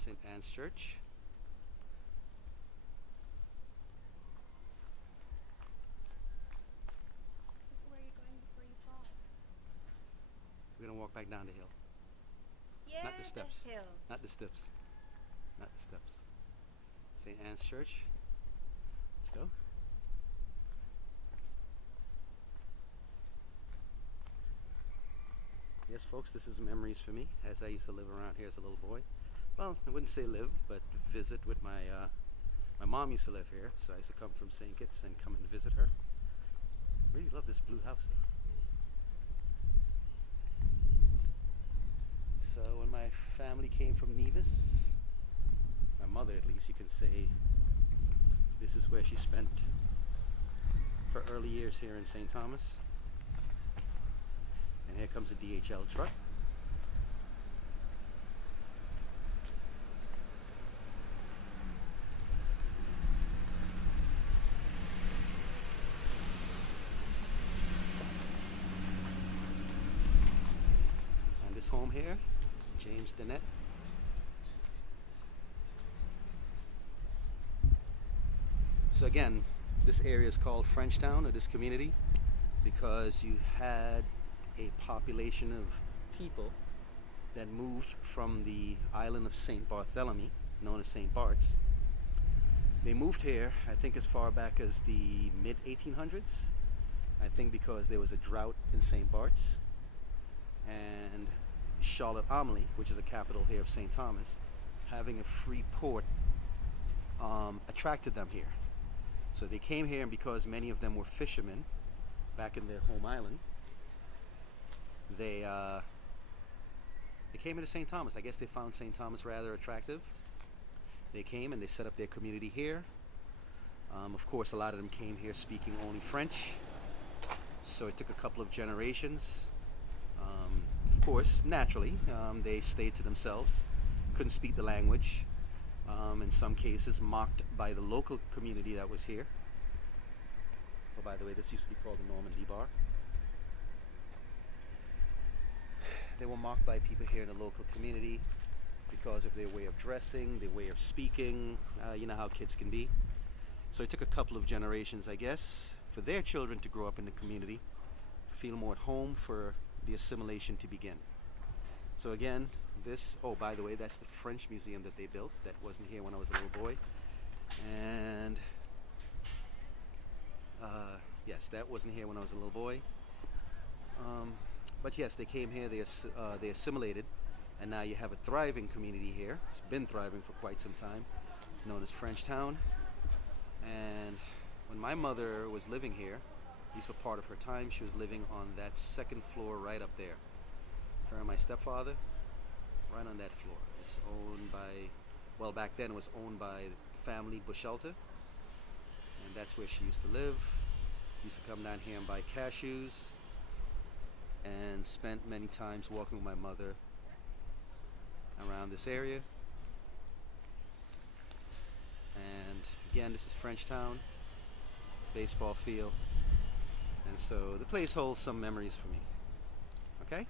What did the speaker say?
St. Anne's Church. Where are you going before you fall? We're gonna walk back down the hill. Yeah, Not the steps. hill. Not the steps. Not the steps. St. Anne's Church. Let's go. Yes, folks, this is memories for me, as I used to live around here as a little boy. Well, I wouldn't say live, but visit with my mom used to live here, so I used to come from St. Kitts and come and visit her. Really love this blue house, though. So when my family came from Nevis, my mother at least, you can say, this is where she spent her early years here in St. Thomas. And here comes a DHL truck. And this home here, James Dennett. So again, this area is called Frenchtown, or this community, because you had a population of people that moved from the island of St. Barthelemy, known as St. Barts. They moved here, I think, as far back as the mid-1800s. I think because there was a drought in St. Barts, and Charlotte Amalie, which is the capital here of St. Thomas, having a free port, attracted them here. So they came here, and because many of them were fishermen back in their home island, they came into St. Thomas. I guess they found St. Thomas rather attractive. They came and they set up their community here. Of course, a lot of them came here speaking only French, so it took a couple of generations. Of course, naturally, they stayed to themselves, couldn't speak the language, in some cases mocked by the local community that was here. Oh, by the way, this used to be called the Normandy Bar. They were mocked by people here in the local community because of their way of dressing, their way of speaking. You know how kids can be. So it took a couple of generations, I guess, for their children to grow up in the community, feel more at home, for the assimilation to begin. So again, this, oh, by the way, that's the French museum that they built. That wasn't here when I was a little boy. And yes, that wasn't here when I was a little boy. But yes, they came here, they assimilated, and now you have a thriving community here. It's been thriving for quite some time, known as Frenchtown. And when my mother was living here, at least for part of her time, she was living on that second floor right up there. Her and my stepfather, right on that floor. It's owned by, well, back then it was owned by family Bushelter, and that's where she used to live. Used to come down here and buy cashews, and spent many times walking with my mother around this area. And again, this is Frenchtown, baseball field, and so the place holds some memories for me. Okay?